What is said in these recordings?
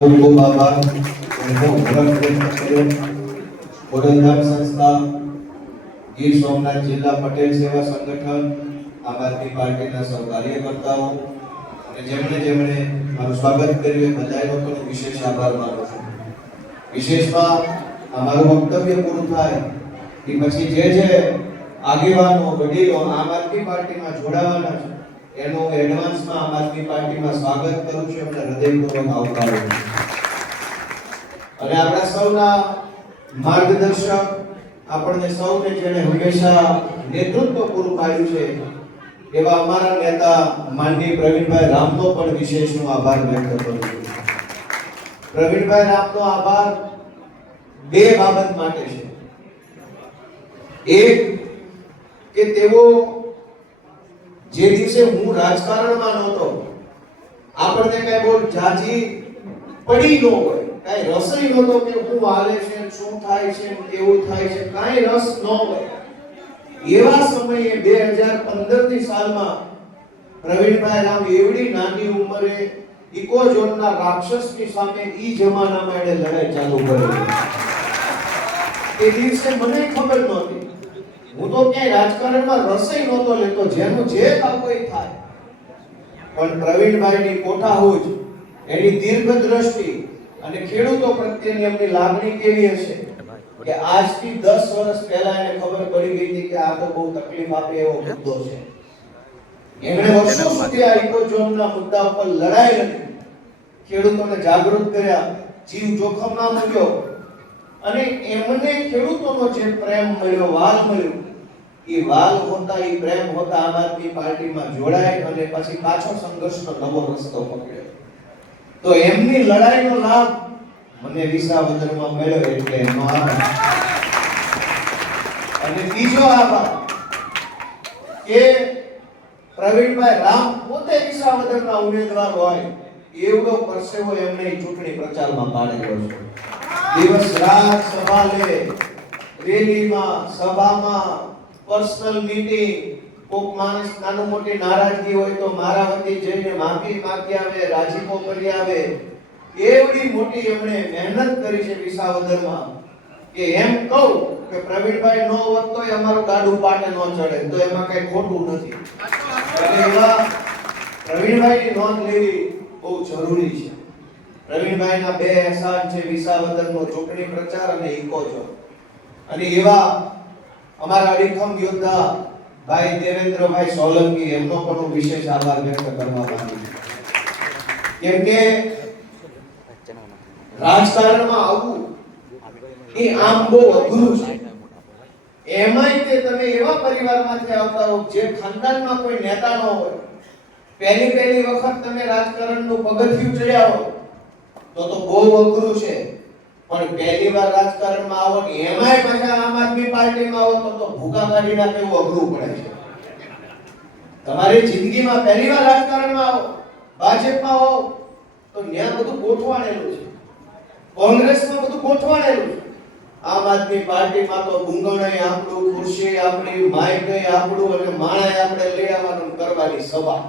ખૂબ આભાર. હું ભરત પટેલ, ખોડલધામ સંસ્થા, ગીર સોમનાથ જિલ્લા પટેલ સેવા સંગઠન, આમ આદમી પાર્ટીના સૌ કાર્યકર્તાઓ અને જેમણે મારું સ્વાગત કર્યું એ બધા લોકોનો વિશેષ આભાર માનું છું. વિશેષમાં અમારું વક્તવ્ય પૂરું થાય એ પછી જે આગેવાનો વડીલો આમ આદમી પાર્ટીમાં જોડાવાના છે એનું એડવાન્સમાં આમ આદમી પાર્ટીમાં સ્વાગત કરું છું અને હૃદયપૂર્વક આવકારું છું. અને આપણા સૌના માર્ગદર્શક, આપણને સૌને જેણે હંમેશા નેતૃત્વ પૂરું પાડ્યું છે એવા અમારા નેતા માનનીય પ્રવીણભાઈ રામનો પણ વિશેષ હું આભાર વ્યક્ત કરું છું. પ્રવીણભાઈ રામનો આભાર બે બાબત માટે છે. એક કે તેઓ જે દિવસે હું રાજકારણમાં નહોતો, આપણને કઈ બહુ જાજી પડી ન હોય, કઈ રસોઈ નહોતો કે હું હાલે છે, શું થાય છે, કેવું થાય છે, કઈ રસ ન હોય, એવા સમયે 2015 ની સાલમાં પ્રવીણભાઈ રામ એવડી નાની ઉંમરે ઇકોઝોનના રાક્ષસની સામે ઈ જમાનામાં એણે લડાઈ ચાલુ કરી. એ દિવસે મને ખબર નહોતી, હું તો ક્યાંય રાજકારણમાં રસોઈ નહોતો લેતો, જેનું જે કામ હોય થાય, પણ પ્રવીણભાઈની કોઠાહૂજ, એની દીર્ઘ દ્રષ્ટિ અને ખેડૂતો પ્રત્યેની એમની લાગણી કેવી હશે કે આજથી 10 વર્ષ પહેલા એને ખબર પડી ગઈ હતી કે આ તો બહુ તકલીફ આપે એવો મુદ્દો છે. એમણે વર્ષો સુધી આ ઇકોઝોનના મુદ્દા ઉપર લડાઈ લડી, ખેડૂતોને જાગૃત કર્યા, જીવ જોખમમાં મૂક્યો અને એમને ખેડૂતોનો જે પ્રેમ મળ્યો, વાલ મળ્યો, એ વાલ હોતા, એ પ્રેમ હોતા આમ આદમી પાર્ટીમાં જોડાય અને પછી પાછો સંઘર્ષનો નવો રસ્તો પકડ્યો. તો એમની લડાઈનો લાભ મને વિસાવદરમાં મળ્યો એટલે એનો આભાર. અને બીજો આભાર કે પ્રવીણભાઈ રામ પોતે વિસાવદરના ઉમેદવાર હોય એવડો પરસેવો એમણે ચૂંટણી પ્રચારમાં પાડેલો છે. દિવસ રાત સભા લે, રેલીમાં, સભામાં, પર્સનલ મીટિંગ, કોક માણસ નાનું મોટી નારાજગી હોય તો મારા વતી જઈને માફી માંગી આવે, રાજીપો કરી આવે. એવડી મોટી એમણે મહેનત કરી છે વિસાવદરમાં કે એમ કહું કે પ્રવીણભાઈ નો હોત તોય અમારું ગાડું પાટે ન ચડે, તો એમાં કઈ ખોટું નથી. એટલે એવા પ્રવીણભાઈની નોંધ લેવી બહુ જરૂરી છે. પ્રવીણભાઈના બે એહસાન છે, વિસાવદરનો ચૂંટણી પ્રચાર અને ઇકોઝોન. અને એવા અમારા અડીખમ યોદ્ધા ભાઈ દેવેન્દ્રભાઈ સોલંકી, એમનો પણ હું વિશેષ આભાર વ્યક્ત કરવા માંગુ છું. કેમ કે રાજકારણમાં આવવું એ આમ બહુ અઘરું છે. એમાંય તે તમે એવા પરિવારમાંથી આવતા હો જે ખાનદાનમાં કોઈ નેતા ન હોય, પહેલી વખત તમે રાજકારણનું પગથિયું ચડ્યા હો તો બહુ અઘરું છે. પણ પહેલી વાર રાજકારણમાં આવો ને એમાંય પાછા આમ આદમી પાર્ટીમાં આવો તો ભૂકા કાઢી નાખે એવું અઘરું પડે છે. તમારી જિંદગીમાં પહેલી વાર રાજકારણમાં આવો, ભાજપમાં આવો તો ત્યાં બધું ગોઠવાણેલું છે, કોંગ્રેસમાં બધું ગોઠવાણેલું છે. આમ આદમી પાર્ટીમાં તો ગુંગણય આપણું, ખુરશી આપણી, માઈક આપણું અને માણાય આપણે લઈ આવવાનું, કરવાની સભા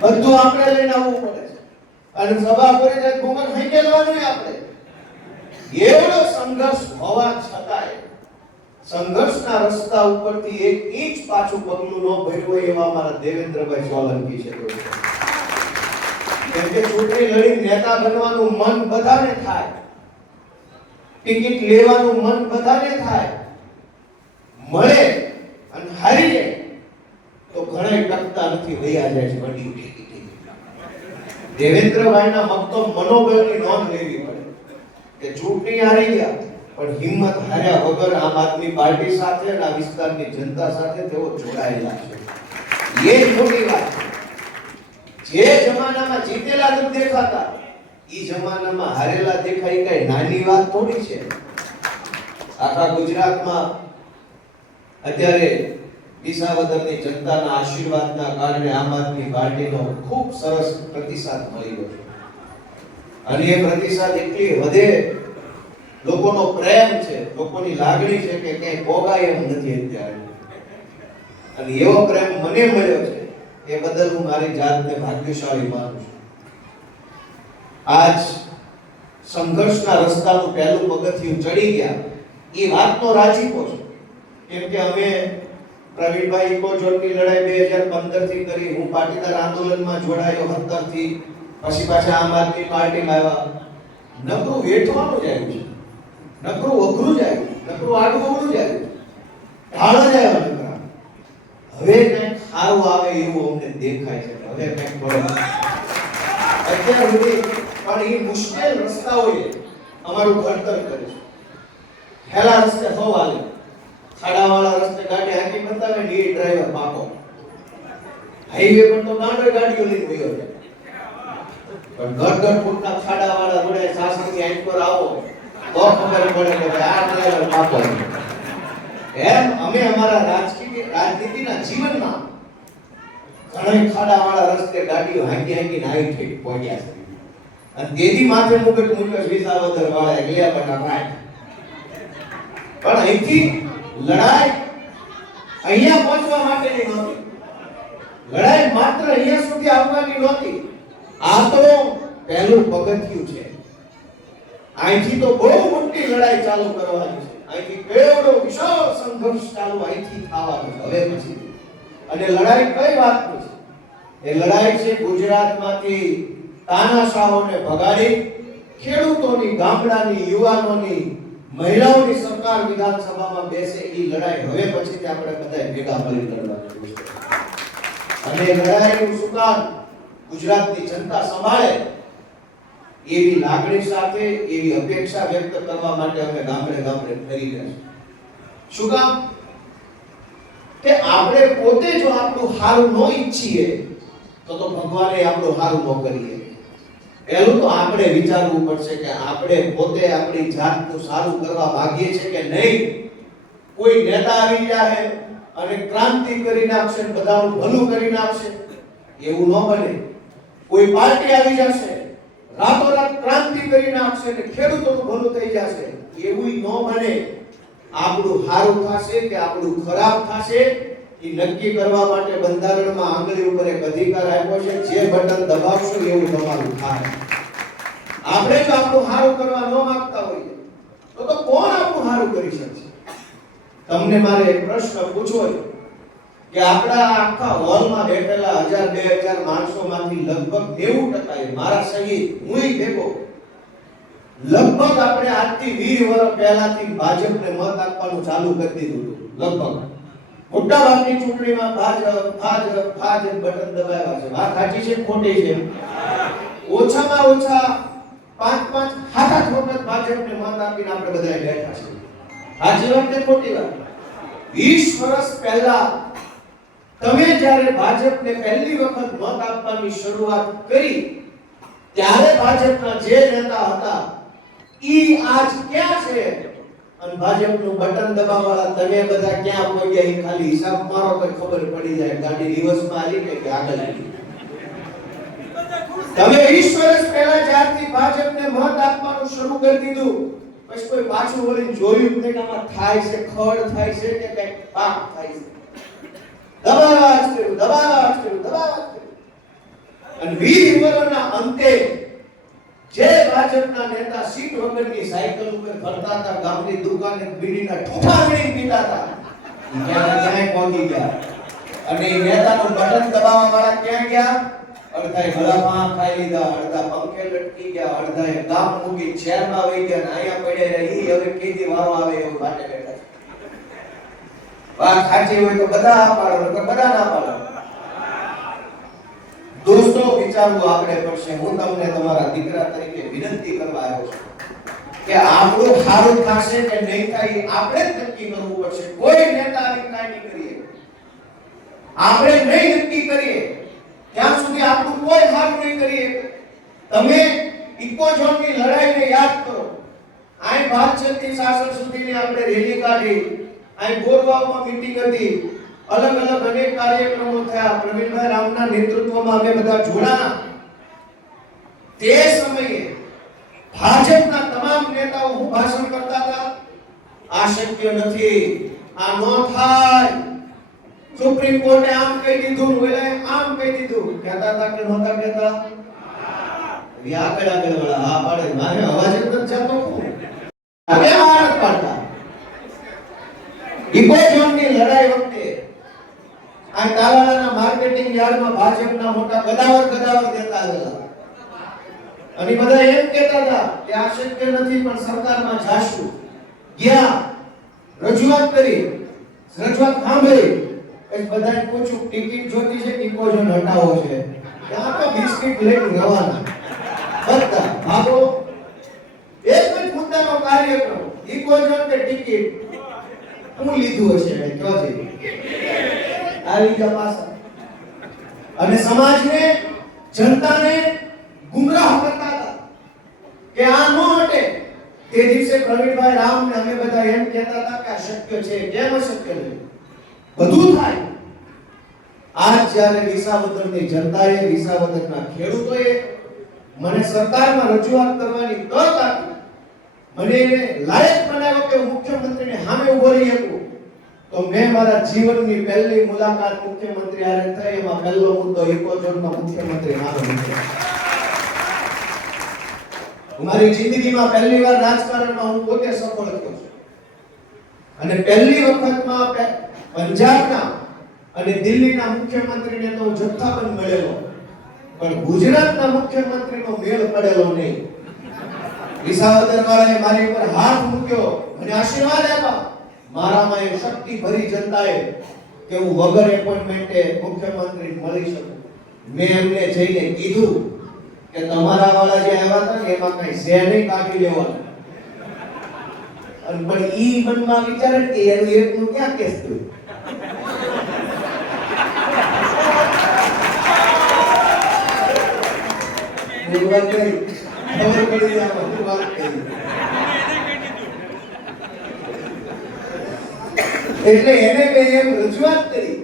બધું આપણે લઈને આવવું પડે છે. અને સભા કરી જાય ગુંગણ હંકેલવાનું આપણે. એવડો સંઘર્ષ હોવા છતાંય સંઘર્ષના રસ્તા ઉપરથી એક ઇંચ પાછું પગલું ન ભર્યું હોય એવા અમારા દેવેન્દ્રભાઈ સોલંકી છે. કેમ કે ચૂંટણી લડી નેતા બનવાનું મન બધાને થાય, ટિકિટ લેવાનું મન બધાને થાય, મળે અને હારી જાય તો ઘણા ટકતા નથી, વયા જાય છે વડી ટિકિટ. દેવેન્દ્રભાઈના મક્તો મનોબળની નોંધ લેવી પડે કે ચૂંટણી હારી ગયા પણ હિંમત હાર્યા વગર આમ આદમી પાર્ટી સાથે અને આ વિસ્તારની જનતા સાથે તેઓ જોડાયેલા છે. એ જ મોટી વાત છે. જે જમાનામાં જીતેલા નથી દેખાતા, ઈ જમાનામાં હારેલા દેખાય કઈ નાની વાત થોડી છે. આખા ગુજરાતમાં અત્યારે વિસાવદરની જનતાના આશીર્વાદના કારણે આમ આદમી પાર્ટીનો ખૂબ સરસ પ્રતિસાદ મળી ગયો છે. અને એ પ્રતિસાદ એટલી વધે, લોકોનો પ્રેમ છે, લોકોની લાગણી છે કે ક્યાંય ભોગાય એમ નથી અત્યારે. અને એવો પ્રેમ મને મળ્યો છે એ બદલ હું મારી જાતને ભાગ્યશાળી માનું છું. આજ સંઘર્ષના રસ્તાનું પહેલું પગથિયું ચડી ગયા, એ વાતનો રાજીપો છે. કેમ કે અમે પ્રવીણભાઈ ઇકો ઝોનની લડાઈ 2015 થી કરી, હું પાટીદાર આંદોલનમાં જોડાયો 17 થી, પછી પાછા આમ આદમી પાર્ટીમાં આવ્યા. નકરું વેઠવાનું જ આવ્યું છે, નકરું અઘરું જ આવ્યું, નકરું આડું અવળું જ આવ્યું, ઢાળ જ આવ્યા નકરા. હવે કંઈક સારું આવે એવું અમને દેખાય છે. હવે કંઈક બળે અત્યાર સુધી પણ એ મુશ્કેલ રસ્તાઓએ અમારું ઘડતર કરે છે. હેલા રસ્તે હો હાલે, ખાડાવાળા રસ્તે ગાડી હાંકી બતાવે ને એ ડ્રાઈવર પાકો. હાઈવે પર તો ગાંડો ગાડીઓ લઈને ગયો છે, પણ ગડગડ ફૂટના ખાડાવાળા જોડે સાસણની આંખ પર આવો તો ખબર પડે કે આ ડ્રાઈવર પાકો. એમ અમે અમારા રાજનીતિના જીવનમાં ઘણા ખાડાવાળા રસ્તે ગાડીઓ હાંકી હાંકીને આવી ઠેક પહોંચ્યા છે. અને તેથી માથે મુગટ મુગટ વિસાવદર વાળા ગયા બના ભાઈ. પણ અહીંથી લડાઈ અહીંયા પહોંચવા માટેની નહોતી, લડાઈ માત્ર અહીંયા સુધી આવવાની નહોતી. આ તો પહેલું પગથિયું છે. અહીંથી તો બહુ મોટી લડાઈ ચાલુ કરવાની છે. અહીંથી કેવડો વિશાળ સંઘર્ષ ચાલુ અહીંથી થવાનો છે હવે પછી. અને લડાઈ કઈ વાતની છે? એ લડાઈ છે ગુજરાતમાંથી તાનાશાહોને ભગાડી ખેડૂતોની, ગામડાની, યુવાનોની, મહિલાઓની સરકાર વિધાનસભામાં બેસે. એ લડાઈ હવે પછી આપણે બધા ભેગા મળી લડવાની છે. અને લડાઈનું સુકાન ગુજરાતની જનતા સંભાળે એવી લાગણી સાથે, એવી અપેક્ષા વ્યક્ત કરવા માટે અમે ગામડે ગામડે ફરી રહ્યા છીએ. શું કામ? કે આપણે પોતે જો આપણું સારું ન ઈચ્છીએ તો ભગવાને આપણું સારું ન કરીએ. પહેલું તો આપણે વિચારવું પડશે કે આપણે પોતે આપણી જાતનું સારું કરવા માંગીએ છીએ કે નહીં. કોઈ નેતા આવી જાય અને ક્રાંતિ કરી નાખશે, બધાનું ભલું કરી નાખશે, એવું ન બને. કોઈ પાર્ટી આવી જશે, રાતોરાત ક્રાંતિ કરી નાખશે ને ખેડૂતોનું ભલું થઈ જશે, એવું ન બને. આપણું સારું થશે કે આપણું ખરાબ થશે એ નક્કી કરવા માટે બંધારણમાં આંગળી ઉપર એક અધિકાર આપ્યો છે. જે બટન દબાવશો એવું તમારું થાય. આપણે જો આપણું સારું કરવા ન માંગતા હોઈએ તો કોણ આપણું સારું કરી શકશે? તમને મારે એક પ્રશ્ન પૂછવો છે કે આપણા આખા હોલમાં બેઠેલા 1000-2000 માણસોમાંથી લગભગ 90% મારા સહિત હુંય ભેગો લગભગ આપણે આજથી 20 વર્ષ પહેલાથી ભાજપને મત આપવાનું ચાલુ કરી દીધું હતું. લગભગ મોટા ભાગની ચૂંટણીમાં ભાજપ બટન દબાવ્યા છે. વાત સાચી છે ખોટી છે? ઓછામાં ઓછા 5-7 વખત ભાજપને મત આપીને આપણે બધાએ બેઠા છે. સાચી વાત કે ખોટી વાત? 20 વર્ષ પહેલા તમે જ્યારે ભાજપને પહેલી વખત મત આપવાની શરૂઆત કરી ત્યારે ભાજપના જે નેતા હતા ઈ આજ ક્યાં છે? અને ભાજપનું બટન દબાવવાળા તમે બધા ક્યાં પહોંચ્યા? એ ખાલી હિસાબ મારો તો ખબર પડી જાય. ગાડી રિવર્સમાં આવી કે આગળ આવી. તમે 20 વર્ષ પહેલા જ્યારથી ભાજપને મત આપવાનું શરૂ કરી દીધું પછી કોઈ પાછું વળીને જોયું જ નહીં કે આમાં થાય છે, ખડ થાય છે કે કંઈક પાક થાય છે. દબાવા જ કર્યું. અને 20 વર્ષના અંતે જે ભાજપના નેતા સીટ વગરની સાયકલ ઉપર ફરતા હતા, ગામની દુકાને બીડીના ઠોઠા વીણી પીતા હતા, ક્યાંય પહોંચી ગયા. અને એ નેતાનું બટન દબાવવા વાળા ક્યાં ગયા? અડધાએ ગળામાં ખાઈ લીધા, અડધા પંખે લટકી ગયા, અડધાએ ગામ મૂકી શહેરમાં વહી ગયા, ને અહીંયા પડ્યા રહી. હવે કેદી વારો આવે એવું માટે બેઠા છે. વાત સાચી હોય તો બધા આ પાડો, તો બધા ના પાડો. દોસ્તો, વિચારવું આપણે પડશે. હું તમને તમારા દીકરા તરીકે વિનંતી કરવા આવ્યો છું કે આપણું સારું થશે કે નહીં થાય આપણે જ નક્કી કરવું પડશે. કોઈ નેતા આવી કાંઈ નહીં કરીએ. આપણે નહીં નક્કી કરીએ ત્યાં સુધી આપણું કોઈ સારું નહીં કરીએ. તમે ઇકો ઝોનની લડાઈને યાદ કરો. આ ભાજપથી શાસન સુધીની આપણે રેલી કાઢી, આ ગોરવાવમાં મીટિંગ હતી, અલગ અલગ અનેક કાર્યક્રમો થયા. પ્રવીણભાઈ રામના નેતૃત્વમાં અમે બધા જોડાણા. તે સમયે ભાજપના તમામ નેતાઓ હું ભાષણ કરતા હતા, આ શક્ય નથી, આ ન થાય, સુપ્રીમ કોર્ટે આમ કહી દીધું, ઓલાએ આમ કહી દીધું. કહેતા હતા કે નહોતા કહેતા? આગળ વાળા હા પાડે. મારે અવાજ જ યાર્ડમાં ભાજપના મોટા ગદાવર દેતા આવેલા અને બધા એમ કહેતા હતા કે આ શક્ય નથી પણ સરકારમાં જાશું. ગયા, રજૂઆત કરી, રજૂઆત સાંભળી, એ બધાએ પૂછ્યું ટિકિટ જોતી છે કે ઇકોઝોન હટાવો છે? ત્યાં તો બિસ્કિટ લઈને રવાના બધા ભાગો. એક જ મુદ્દાનો કાર્યક્રમ, ઇકોઝોન કે ટિકિટ, હું લીધું હશે જોજે આવી જા પાછા. અને સમાજને, જનતાને ગુમરાહ કરતા હતા કે આ નો હટે. તે દિવસે પ્રવીણભાઈ રામ ને અમે બધા એમ કહેતા હતા કે આ શક્ય છે. કેમ અશક્ય છે? બધું થાય. આજ જ્યારે વિસાવદરની જનતાએ, વિસાવદરના ખેડૂતોએ મને સરકારમાં રજૂઆત કરવાની તક આપી, મને એને લાયક બનાવ્યો કે હું મુખ્યમંત્રીને સામે ઉભો રહી શકું, તો મેં મારા જીવનની પહેલી મુલાકાત મુખ્યમંત્રી હારે થઈ. એમાં પહેલો મુદ્દો ઇકોઝોનનો મુખ્યમંત્રી મારો હતો. મારી જિંદગીમાં પહેલી વાર રાજકારણમાં હું પોતે સફળ થયો છું અને પહેલી વખતમાં પંજાબના અને દિલ્હીના મુખ્યમંત્રીને તો જથ્થાબંધ મળેલો, પણ ગુજરાતના મુખ્યમંત્રીનો મેળ પડેલો નહીં. વિસાવદર વાળાએ મારી ઉપર હાથ મૂક્યો, મને આશીર્વાદ આપ્યા. મારામાં એ શક્તિ ભરી જનતાએ કે હું વગર એપોઇન્ટમેન્ટે મુખ્યમંત્રી મળી શકું. મેં એમને જઈને કીધું કે તમારા વાળા જે આવ્યા હતા ને એમાં કઈ છે નહીં, કાઢી લેવાનું. અને પણ ઈ મનમાં વિચારે કે એનું એકનું ક્યાં કેસ થયું. વાત કરી, ખબર પડી આ બધી વાત કરી. એટલે એને મેં એમ રજૂઆત કરી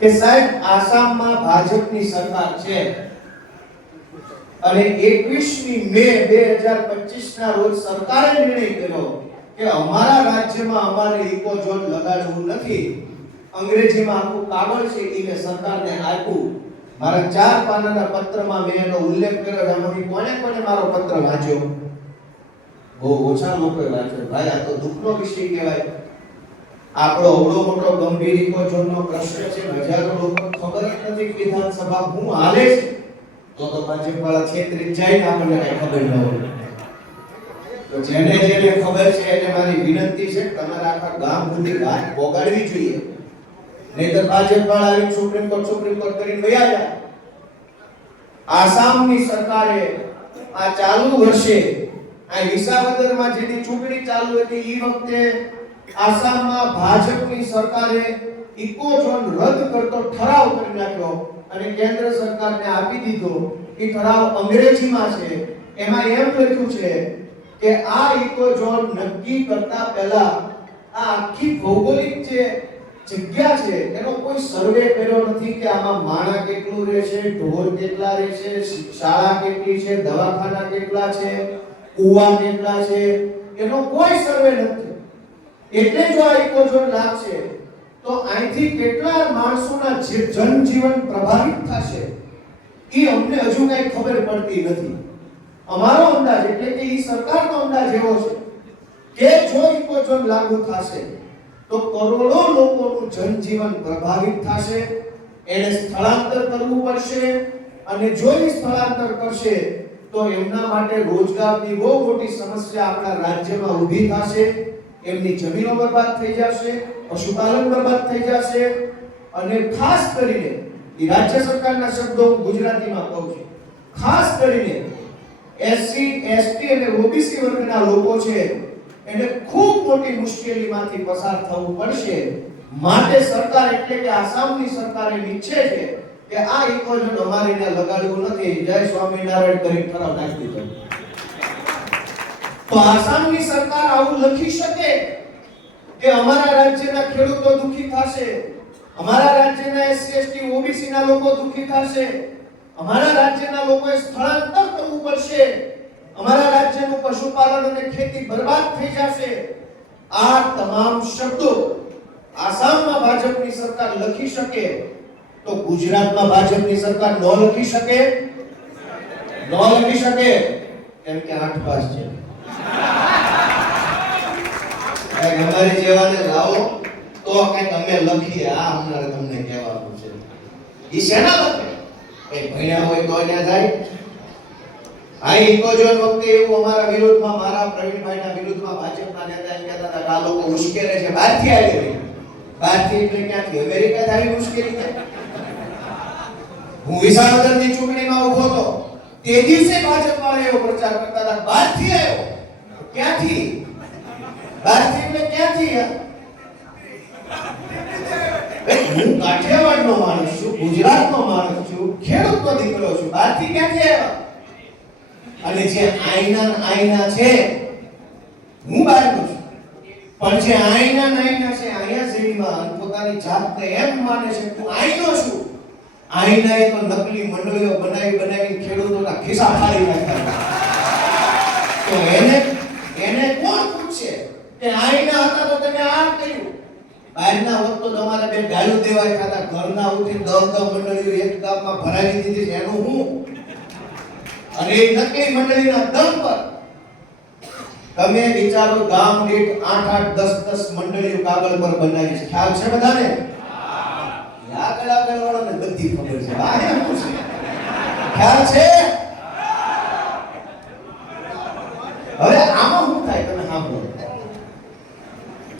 કે સાહેબ આસામમાં ભાજપની સરકાર છે અને 21મી મે 2025 ના રોજ સરકારે નિર્ણય કર્યો કે અમારા રાજ્યમાં અમારે ઇકોઝોન લગાડવું નથી. અંગ્રેજીમાં આખું કાગળ છે એને સરકારને આપ્યું. મારા 4 પાનાના પત્રમાં મેં એનો ઉલ્લેખ કર્યો. એમાંથી કોને મારો પત્ર વાંચ્યો? બહુ ઓછા લોકોએ વાંચ્યો. ભાઈ આ તો દુઃખનો વિષય કહેવાય. આપણો અવળો મોટો ગંભીર ઇકોઝોનનો પ્રશ્ન છે. હજારો લોકો ખબર જ નથી કે વિધાનસભા હું હાલે છે તો ભાજપ વાળા છેતરી જાય ને આપણને કઈ ખબર ન હોય. તો જેને ખબર છે એને મારી વિનંતી છે કે તમારા આખા ગામ સુધી વાત પોગાડવી જોઈએ. નહીતર ભાજપ વાળા આવીને સુપ્રીમ કોર્ટ કરીને વયા જાય. આસામની સરકારે આ ચાલુ વર્ષે આ વિસાવદરમાં જેની ચૂંટણી ચાલુ હતી એ વખતે આસામમાં ભાજપની સરકારે ઇકોઝોન રદ કરતો ઠરાવ કરી નાખ્યો અને કેન્દ્ર સરકારને આપી દીધો. એ ઠરાવ અંગ્રેજીમાં છે. એમાં એમ લખ્યું છે કે આ ઇકોઝોન નક્કી કરતા પહેલા આ આખી ભૌગોલિક જે જગ્યા છે એનો કોઈ સર્વે કર્યો નથી કે આમાં માણા કેટલું રહેશે, ઢોર કેટલા રહેશે, શાળા કેટલી છે, દવાખાના કેટલા છે, કુવા કેટલા છે, એનો કોઈ સર્વે નથી. એટલે જો આ ઇકોઝોન લાગશે તો અહીંથી કેટલા માણસોના જનજીવન પ્રભાવિત થશે એ અમને હજુ કઈ ખબર પડતી નથી. અમારો અંદાજ એટલે કે ઈ સરકારનો અંદાજ એવો છે કે જો ઇકોઝોન લાગુ થશે તો કરોડો લોકોનું જનજીવન પ્રભાવિત થશે. એને સ્થળાંતર કરવું પડશે અને જો એ સ્થળાંતર કરશે તો એમના માટે રોજગારની બહુ મોટી સમસ્યા આપણા રાજ્યમાં ઊભી થશે. એમની જમીનો બરબાદ થઈ જશે, પશુપાલન બરબાદ થઈ જશે અને ખાસ કરીને એ રાજ્ય સરકારના શબ્દો ગુજરાતીમાં કહું છું, ખાસ કરીને એસસી, એસટી અને ઓબીસી વર્ગના લોકો છે એને ખૂબ મોટી મુશ્કેલીમાંથી પસાર થવું પડશે. માટે સરકાર એટલે કે આસામની સરકાર એમ ઈચ્છે છે કે આ ઇકોઝોન અમારે ત્યાં લગાડવું નથી. જય સ્વામિનારાયણ કરી ઠરાવ નાખી દીધો. તો આસામની સરકાર આવું લખી શકે કે અમારા રાજ્યના ખેડૂતો દુખી થશે, અમારા રાજ્યના એસસી, એસટી, ઓબીસી ના લોકો દુખી થશે, અમારા રાજ્યના લોકોએ સ્થળાંતર કરવું પડશે, અમારા રાજ્યનું પશુપાલન અને ખેતી બરબાદ થઈ જશે. આ તમામ શબ્દો આસામમાં ભાજપની સરકાર લખી શકે તો ગુજરાતમાં ભાજપની સરકાર ન લખી શકે. કેમ કે 8 પાસ છે. અમારી જેવાને લાવો તો કંઈક અમે લખીએ. આ અમારે તમને કહેવાનું છે. ઈ શેના લખે? એ ભણ્યા હોય તો ત્યાં જાય. આ ઇકોજોન વખતે એવું અમારા વિરોધમાં, મારા પ્રવીણભાઈના વિરોધમાં ભાજપના નેતા એમ કહેતા હતા કે આ લોકો ઉશ્કેરે છે, બહારથી આવી રહી. બહારથી એટલે ક્યાંથી? અમેરિકા આવી મુશ્કેલી છે. હું વિસાવદરની ચૂંટણીમાં ઊભો હતો, તે દિવસે ભાજપ વાળા એવો પ્રચાર કરતા હતા, બહારથી આવ્યો. ક્યાંથી? બહારથી એટલે ક્યાંથી? હું કાઠિયાવાડનો માણસ છું, ગુજરાતનો માણસ છું, ખેડૂતનો દીકરો છું, બહારથી ક્યાંથી આવ્યા? અને જે આઈના છે, હું બહારનો છું, પણ જે આઈના છે, અહીંયા શેરીમાં પોતાની જાતને એમ માને છે કે હું આઈનો છું. આઈનાએ તો નકલી મંડળીઓ બનાવી ખેડૂતોના ખિસ્સા ફાડી નાખ્યા. તો એને કોણ પૂછે કે આઈના હતા તો તમે આમ કર્યું? બહારના હોત તો તમારે બે ગાળું દેવાય થતા. ઘરના ઉઠી 10 મંડળીઓ એક ગામમાં ભરાવી દીધી છે, એનું હું? અને એ નકલી મંડળીના દમ પર તમે વિચારો, ગામ દીઠ 8-8 10-10 મંડળીઓ કાગળ પર બનાવી છે. ખ્યાલ છે બધાને? આગળ વાળાને બધી ખબર છે. આ એમ છે, ખ્યાલ છે? હવે આમાં શું થાય તમે સાંભળો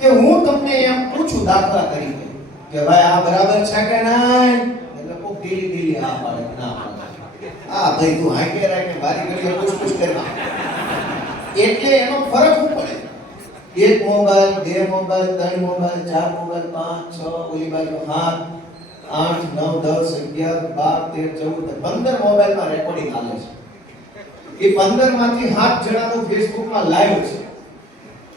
કે હું તમને એમ પૂછું દાખલા તરીકે કે ભાઈ આ બરાબર છે કે નહીં, એટલે કોક ઢીલી આ પાડે ના પાડે. આ ભાઈ તું હાકે રાખે બારી ઘડીએ પૂછ કરવા, એટલે એનો ફરક શું પડે? એક મોબાઈલ, 2 મોબાઈલ, 3 મોબાઈલ, 4 મોબાઈલ, 5 6, ઓલી બાજુ 7 8 9 10 11 12 13 14 15 મોબાઈલમાં રેકોર્ડિંગ ચાલે છે. એ 15 માંથી 7 જણાનું ફેસબુકમાં લાઈવ છે.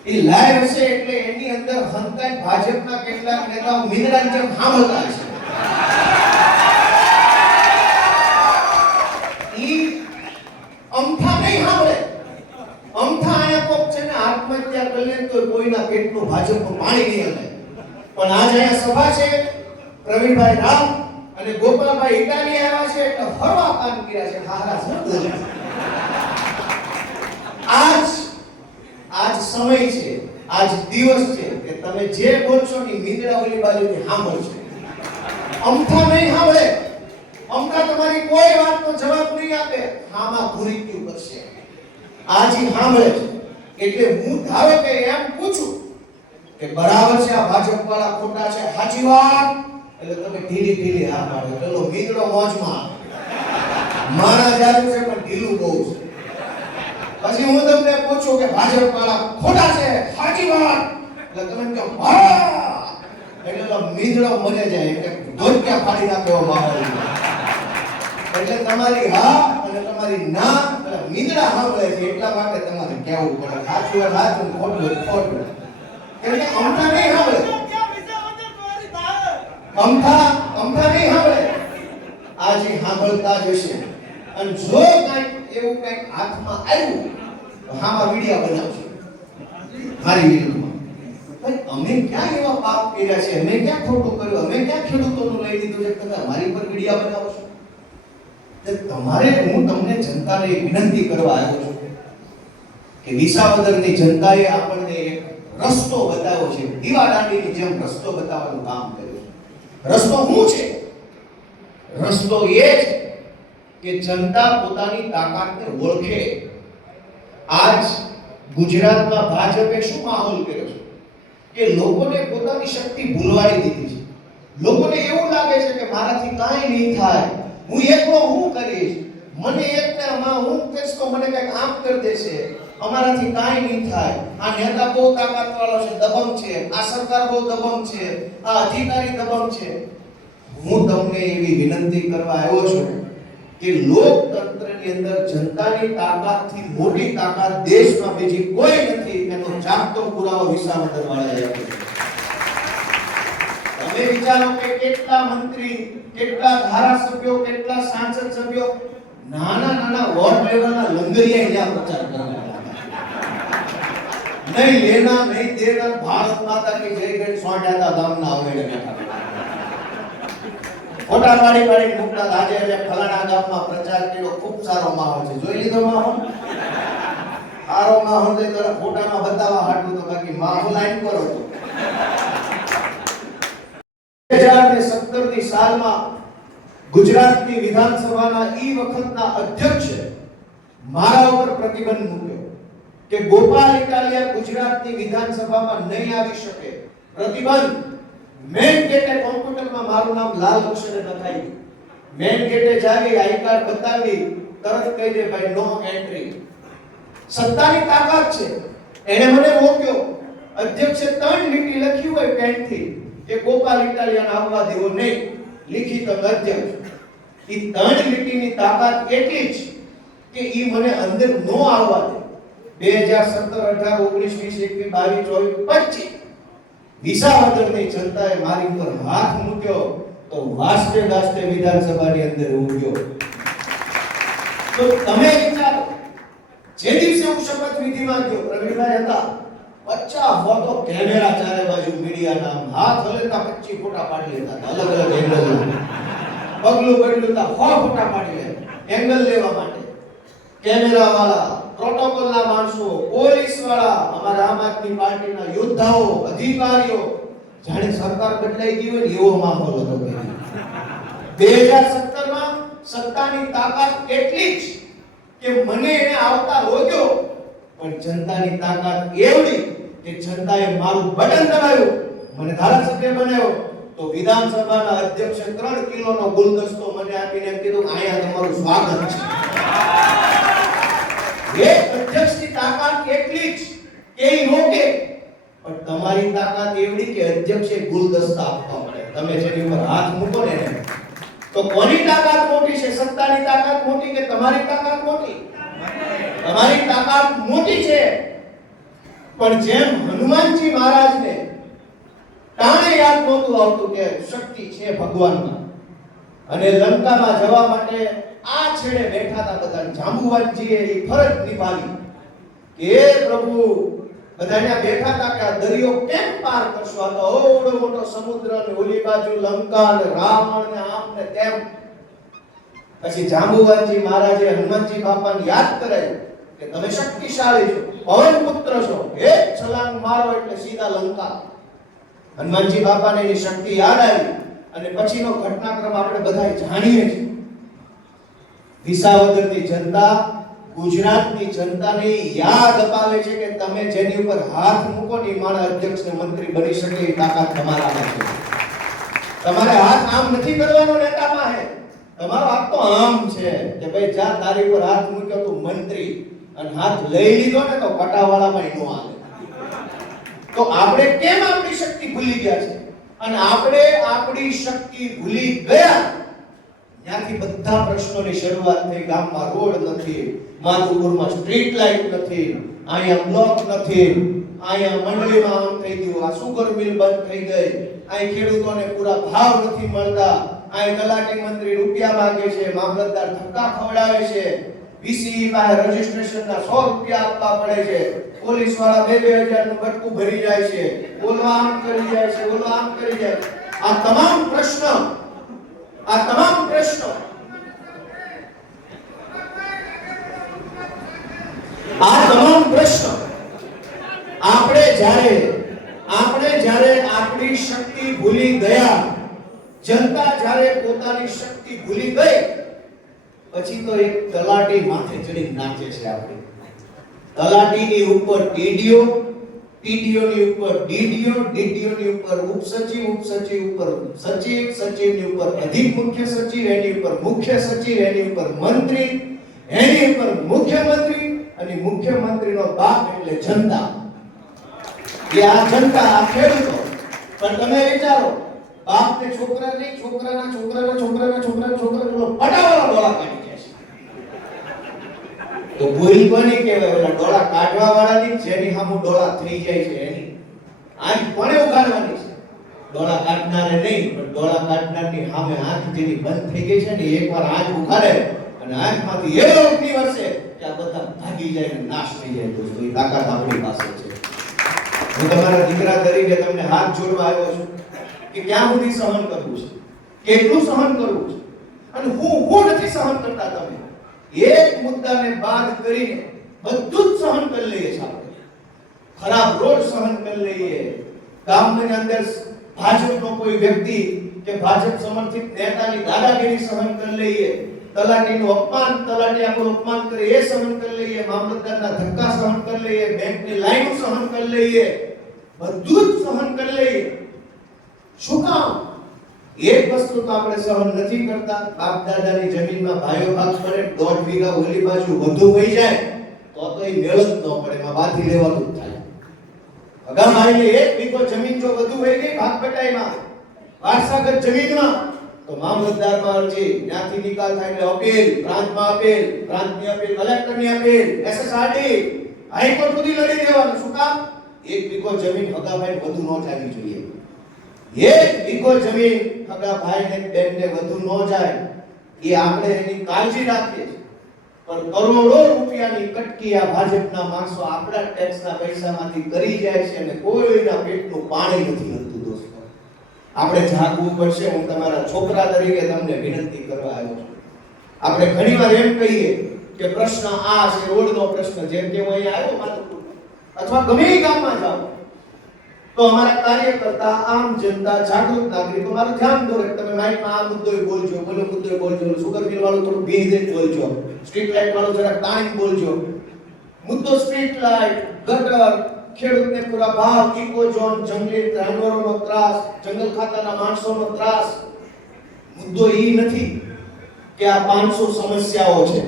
એ લાઈવ છે એટલે એની અંદર હંતાઈ ભાજપના કેટલાક નેતાઓ મીંદડાની જેમ સાંભળતા છે. ઈ અમથા નહીં સાંભળે. અમથા આયા કોક છે ને આત્મહત્યા કરી લે તો કોઈના પેટનું ભાજપનું પાણી નહીં હલે. પણ આજ અહીંયા સભા છે, પ્રવીણભાઈ રામ અને ગોપાલભાઈ ઇટાલી આવ્યા છે એટલે હરવા કામ કર્યા છે. હારા શબ્દ આજ સમય છે, આજ દિવસ છે કે તમે જે બોલશો ની મીંદડા ઓલી બાજુથી સાંભળશો. અમથા નહીં સાંભળે. અમથા તમારી કોઈ વાતનો જવાબ નહીં આપે, હામાં ભૂરીક્યું કરશે. આજ સાંભળે છે એટલે હું ધારો કે એમ પૂછું કે બરાબર છે આ ભાજપ વાળા ખોટા છે, સાચી વાત, એટલે તમે ઢીલી હા પાડો. ચલો મીંદડો મોજમાં, મારા જારું છે પણ ઢીલું બહુ છે. પછી હું તમને પૂછું કે ભાજપ વાળા ખોટા છે, સાચી વાત, એટલે તમે કહો હા, એટલે તો મીંદડો મરે જાય એટલે ધોતિયા ફાડી નાખે એવો માહોલ. એટલે તમારી હા અને તમારી ના એટલે મીંદડા સાંભળે છે એટલા માટે તમારે કહેવું પડે સાચું હોય સાચું, ખોટું હોય ખોટું. એટલે અમથા નહીં સાંભળે. અમથા નહીં સાંભળે. આજે સાંભળતા જ હશે. અને જો કંઈક એવું કંઈક હાથમાં આવ્યું તો હામાં વિડિયા બનાવશે મારી વિરુદ્ધમાં. ભાઈ અમે ક્યાં એવા પાપ કર્યા છે, અમે ક્યાં ખોટું કર્યું, અમે ક્યાં ખેડૂતોનું લઈ લીધું છે તમે મારી પર વિડિયા બનાવો છો? તમારે, હું તમને જનતાને વિનંતી કરવા આવ્યો છું કે વિસાવદરની જનતાએ આપણને એક રસ્તો બતાવ્યો છે, દીવાદાંડીની જેમ રસ્તો બતાવવાનું કામ કર્યું છે. રસ્તો શું છે? રસ્તો એ છે કે જનતા પોતાની તાકાતને ઓળખે. આજ ગુજરાતમાં ભાજપે શું માહોલ કર્યો છે કે લોકોને પોતાની શક્તિ ભૂલવાડી દીધી છે. લોકોને એવું લાગે છે કે મારાથી કાંઈ નહીં થાય, હું એકલો હું કરીશ, મને એકને હું કહીશ તો મને કંઈક આમ કરી દેશે, અમારાથી કાંઈ નહીં થાય, આ નેતા બહુ તાકાતવાળો છે, દબંગ છે, આ સરકાર બહુ દબંગ છે, આ અધિકારી દબંગ છે. હું તમને એવી વિનંતી કરવા આવ્યો છું કે લોકતંત્રની અંદર જનતાની તાકાતથી મોટી તાકાત દેશમાં બીજી કોઈ નથી, એનો જાગતો પુરાવો વિસાવદર વાળાએ આપ્યો. તમે વિચારો કે કેટલા મંત્રી, કેટલા ધારાસભ્યો, કેટલા સાંસદ સભ્યો નાના વોર્ડ લેવલના લંગરિયા જ્યાં પ્રચાર કરવા, નહીં લેના નહીં દેના, ભારત માતા કી જય ગણ સોંઢાતા ગામના આવડે બેઠા ફોટા પાડી મૂકતા. આજે એટલે ફલાણા ગામમાં પ્રચાર કર્યો, ખૂબ સારો માહોલ છે. જોઈ લીધો માહોલ? સારો માહોલ તો ફોટામાં બતાવવા હાટું તો, બાકી માહોલ આઈન કરો તો 2017 ની સાલમાં ગુજરાતની વિધાનસભાના ઈ વખતના અધ્યક્ષે મારા ઉપર પ્રતિબંધ મૂક્યો કે ગોપાલ ઇટાલિયા ગુજરાતની વિધાનસભામાં નહીં આવી શકે. પ્રતિબંધ. મેન ગેટે કોમ્પ્યુટરમાં મારું નામ લાલ અક્ષરે લખાઈ ગયું. મેન ગેટે જાવી, આઈ કાર્ડ બતાવી, તરત કહી દે ભાઈ નો એન્ટ્રી. સત્તાની તાકાત છે. એને મને રોક્યો. અધ્યક્ષે 3 લીટી લખી હોય પેનથી કે ગોપાલ ઇટાલિયાને આવવા દેવો નહીં. લિખિત અધ્યક્ષ. ઈ 3 લીટીની તાકાત એટલી જ કે ઈ મને અંદર નો આવવા દે. 2017, 18, 19, 20, 21, 22, 24, 25 વિસાવદરની જનતાએ મારી ઉપર હાથ મૂક્યો તો વાસ્તે વાસ્તે વિધાનસભાની અંદર ઉગ્યો. તો તમે વિચારો, જે દિવસે હું શપથ વિધિમાં ગયો, પ્રવીણભાઈ હતા, 50 ફોટો કેમેરા ચારે બાજુ મીડિયાના, હાથ હલેતા 25 ફોટા પાડી લેતા, અલગ અલગ એંગલ, પગલું બદલુતા 100 ફોટા પાડી લે એંગલ લેવા માટે. કેમેરા વાળા, પ્રોટોકોલના માણસો, પોલીસ વાળા, અમારા આમ આદમી પાર્ટીના યોદ્ધાઓ, અધિકારીઓ, જાણે સરકાર બદલાઈ ગઈ હોય એવો માહોલ હતો. 2017 માં સત્તાની તાકાત એટલી જ કે મને એને આવતા રોક્યો, પણ જનતાની તાકાત એવડી કે જનતાએ મારું બટન દબાવ્યું, મને ધારાસભ્ય બનાવ્યો. તો વિધાનસભાના અધ્યક્ષે 3 કિલોનો ગુલદસ્તો મને આપીને એમ કીધું અહીંયા તમારું સ્વાગત છે. એક અધ્યક્ષની તાકાત એટલી જ કે ઈ રોકે, પણ તમારી તાકાત એવડી કે અધ્યક્ષે ગુલદસ્તા આપવા પડે. તમે જેની ઉપર હાથ મૂકો ને, તો કોની તાકાત મોટી છે? સત્તાની તાકાત મોટી કે તમારી તાકાત મોટી? તમારી તાકાત મોટી છે. પણ જેમ હનુમાનજી મહારાજને તાણે યાદ નહોતું આવતું કે શક્તિ છે ભગવાનમાં, અને લંકામાં જવા માટે આ છેડે બેઠા હતા બધા, જાંબુવાનજીએ એ ફરજ નિભાવી કે હે પ્રભુ, બધા ત્યાં બેઠા હતા કે આ દરિયો કેમ પાર કરશો? આ તો ઓડો મોટો સમુદ્ર ને ઓલી બાજુ લંકા ને રાવણ ને આમ ને તેમ. પછી જાંબુવાનજી મહારાજે હનુમાનજી બાપાને યાદ કરાવ્યું કે તમે શક્તિશાળી છો, પવન પુત્ર છો, એક છલાંગ મારો એટલે સીધા લંકા. હનુમાનજી બાપાને એની શક્તિ યાદ આવી, અને પછીનો ઘટનાક્રમ આપણે બધા જાણીએ છીએ. વિસાવદરની જનતા ગુજરાતની જનતાને યાદ અપાવે છે કે તમે જેની ઉપર હાથ મૂકો ને મારા અધ્યક્ષ ને મંત્રી બની શકે એ તાકાત તમારામાં છે. તમારે હાથ આમ નથી કરવાનો નેતામાં હે, તમારો હાથ તો આમ છે કે ભાઈ જા તારી ઉપર હાથ મૂક્યો તું મંત્રી, અને હાથ લઈ લીધો ને તો પટાવાળામાં નો આવે. તો આપણે કેમ આપણી શક્તિ ભૂલી ગયા છે? અને આપણે આપણી શક્તિ ભૂલી ગયા ત્યાંથી બધા પ્રશ્નોની શરૂઆત થઈ. ગામમાં રોડ નથી, માધુપુરમાં સ્ટ્રીટ લાઇટ નથી, અહીંયા બ્લોક નથી, અહીંયા મંડળીમાં આમ થઈ ગયું, આ સુગર મિલ બંધ થઈ ગઈ, અહીં ખેડૂતોને પૂરા ભાવ નથી મળતા, અહીં તલાટી મંત્રી રૂપિયા માંગે છે, મામલતદાર ધક્કા ખવડાવે છે, વીસી પાસે રજીસ્ટ્રેશનના 100 રૂપિયા આપવા પડે છે, પોલીસ વાળા 2-2 હજારનું બટકું ભરી જાય છે, ઓલો આમ કરી જાય છે, ઓલો આમ કરી જાય છે. આ તમામ પ્રશ્નો આપણે જ્યારે આપણી શક્તિ ભૂલી ગયા, જનતા જ્યારે પોતાની શક્તિ ભૂલી ગઈ, પછી તો એક તલાટી માથે ચડી નાચે છે. આપણે તલાટીની ઉપર ટીડીઓ, ટીડીઓની ઉપર ડીડીઓ, ડીડીઓની ઉપર ઉપસચિવ, ઉપસચિવ ઉપર સચિવ, સચિવની ઉપર અધિક મુખ્ય સચિવ, એની ઉપર મુખ્ય સચિવ, એની ઉપર મંત્રી, એની ઉપર મુખ્યમંત્રી, અને મુખ્યમંત્રીનો બાપ એટલે જનતા. એ આ જનતા, આ ખેડૂતો. પણ તમે વિચારો, બાપને છોકરા નહીં, છોકરાના છોકરાના છોકરાના છોકરાના છોકરાનો પટાવાળા ડોળા કાઢી જાય છે. તો ભૂલ કોની કહેવાય? ઓલા ડોળા કાઢવા વાળાની, જેની સામે ડોળા થઈ જાય છે એની. આંખ કોને ઉગાડવાની છે? ડોળા કાઢનારે નહીં, પણ ડોળા કાઢનારની સામે આંખ જેની બંધ થઈ ગઈ છે ને, એકવાર આંખ ઉગાડે અને આંખમાંથી એવો અગ્નિ વરસે કે આ બધા ભાગી જાય અને નાશ થઈ જાય. દોસ્તો, એ તાકાત આપણી પાસે છે. હું તમારા દીકરા તરીકે તમને હાથ જોડવા આવ્યો છું કે ક્યાં સુધી સહન કરવું છે, કેટલું સહન કરવું છે, અને હું નથી સહન કરતા. તમે એક મુદ્દાને બાદ કરીને બધું જ સહન કરી લઈએ છીએ. આપણે ખરાબ રોડ સહન કરી લઈએ, ગામની અંદર ભાજપનો કોઈ વ્યક્તિ કે ભાજપ સમર્થિત નેતાની દાદાગીરી સહન કરી લઈએ, તલાટીનું અપમાન, તલાટી આપણું અપમાન કરે એ સહન કરી લઈએ, મામલતદારના ધક્કા સહન કરી લઈએ, બેંકની લાઈનો સહન કરી લઈએ, બધું જ સહન કરી લઈએ. શું કામ? એક વસ્તુ તો આપણે સહન નથી કરતા, બાપ દાદાની જમીનમાં ભાઈઓ ભાગ પડે, 1.5 વીઘા ઓલી બાજુ વધુ વહી જાય તો એ મેળ જ ન પડે, એમાં બાથી લેવાનું જ થાય. અગા ભાઈને 1 વીઘો જમીન જો વધુ વહી ગઈ ભાગ બટાઈમાં, વારસાગત જમીનમાં, તો મામલતદારમાં અરજી, ત્યાંથી નિકાલ થાય એટલે અપીલ, પ્રાંતમાં અપીલ, પ્રાંતની અપીલ, કલેક્ટરની અપીલ, એસએસઆરડી, હાઈકોર્ટ સુધી લડી દેવાનું. શું કામ? 1 વીઘો જમીન હગા ભાઈ વધુ ન ચાલી જોઈએ. 1 વીઘો જમીન હગા ભાઈને બેનને વધુ ન જાય એ આપણે એની કાળજી રાખીએ છીએ. પણ કરોડો રૂપિયાની કટકી આ ભાજપના માણસો આપણા ટેક્સના પૈસામાંથી કરી જાય છે અને કોઈના પેટનું પાણી નથી હલતું. દોસ્તો, આપણે જાગવું પડશે. હું તમારા છોકરા તરીકે તમને વિનંતી કરવા આવ્યો છું. આપણે ઘણીવાર એમ કહીએ કે પ્રશ્ન આ છે, રોડનો પ્રશ્ન, જેમ કે હું અહીંયા આવ્યો માધવપુર અથવા ગમે એ ગામમાં જાઉં તો અમારા કાર્યકર્તા, આમ જનતા, જાગૃત નાગરિકો મારું ધ્યાન દોરે. તમે માઇકમાં આ મુદ્દો બોલજો, પેલો મુદ્દો બોલજો, સુગર મિલ વાળું થોડું ભીજ દઈને બોલજો, સ્ટ્રીટ લાઇટ વાળું જરાક તાણીને બોલજો. મુદ્દો સ્ટ્રીટ લાઇટ, ગટર, ખેડૂતને પૂરા ભાવ, ઇકો ઝોન, જંગલી જાનવરોનો ત્રાસ, જંગલ ખાતાના માણસોનો ત્રાસ. મુદ્દો ઈ નથી કે આ 500 સમસ્યાઓ છે.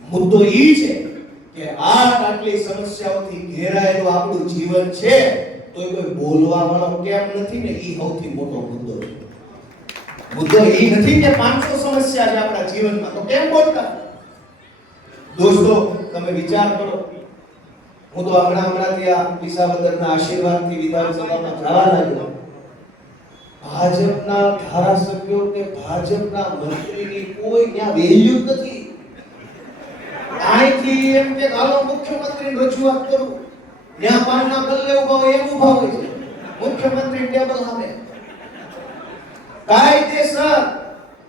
મુદ્દો ઈ છે કે આટલી સમસ્યાઓથી ઘેરાયેલું આપણું જીવન છે તો કોઈ બોલવા વાળો કેમ નથી ને, ઈ સૌથી મોટો મુદ્દો છે. મુદ્દો ઈ નથી કે 500 સમસ્યા છે આપણા જીવનમાં તો કેમ બોલતા. દોસ્તો, તમે વિચાર કરો, હું તો હમણાંથી આ વિસાવદરના આશીર્વાદથી વિધાનસભામાં જવા લાગ્યો. ભાજપના ધારાસભ્યો કે ભાજપના મંત્રીની કોઈ ત્યાં વેલ્યુ નથી. અહીંથી એમ કે હાલો મુખ્યમંત્રીને રજૂઆત કરું, ત્યાં પાનના ગલ્લે ઉભા હોય એમ ઉભા હોય છે મુખ્યમંત્રી ટેબલ સામે. કાયદેસર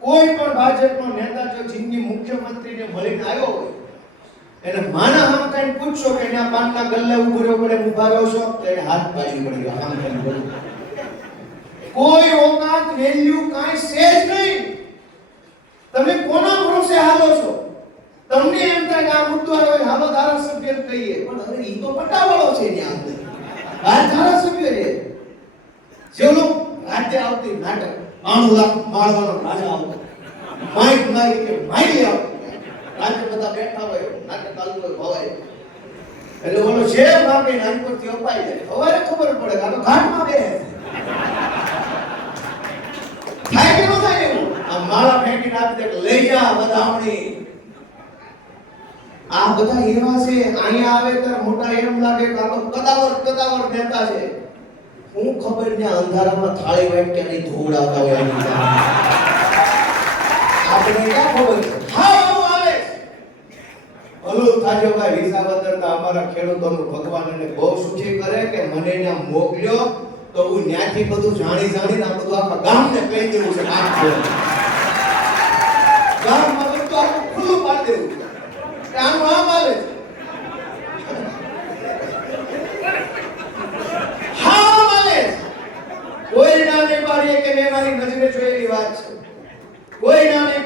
કોઈ પણ ભાજપનો નેતા જો જિંદગી મુખ્યમંત્રીને મળીને આવ્યો હોય એને માના હામ કાઈ પૂછશો કે ત્યાં પાનના ગલ્લે ઉભો રહ્યો પડે, ઉભા રહ્યો છો, તો એને હાથ પાડી પડે, હામ કાઈ બોલો. કોઈ ઓકાત વેલ્યુ કાઈ છે જ નહીં. તમે કોના ભરોસે હાલો છો? તમને એમ થાય કે આ મુદ્દો આવે હાલો ધારાસભ્ય કહીએ, પણ હવે ઈ તો પટાવાળો છે ત્યાં અંદર. આ ધારાસભ્ય છે જેનો રાજ્ય આવતી નાટક 9 લાખ માળવાનો રાજા આવતો, માઈક મારી કે માઈ આવતો, રાજ્ય બધા બેઠા હોય, નાટક ચાલુ હોય, ભવાય એટલે બોલો છે બાપે નાનપણથી અપાઈ જાય. હવારે ખબર પડે કે આ તો ઘાટમાં બે થાય કે ન થાય એવું. આ માળા ફેંકી નાખી દે, લઈ જા વધામણી. આ બધા એવા છે, અહીંયા આવે ત્યારે મોટા એમ લાગે કે આ તો કદાવર નેતા છે. હું ખબર ને અંધારામાં થાળી વાટક્યા નહીં ધોવડાવતા હોય આપણે ક્યાં ખબર છે. હા આવે ભલું થાજો ભાઈ. વિસાવદરના અમારા ખેડૂતોનું ભગવાન એને બહુ સુખી કરે કે મને ત્યાં મોકલ્યો તો હું ત્યાંથી બધું જાણીને આ બધું આખા ગામને કહી દેવું છે. ગામમાં બધું આખું ખુલ્લું પાડી દેવું છે. આનું આમ આવે છે. કોઈ ના નહીં પાડીએ કે મેં મારી નજરે જોયેલી વાત છે. કોઈ ના નહીં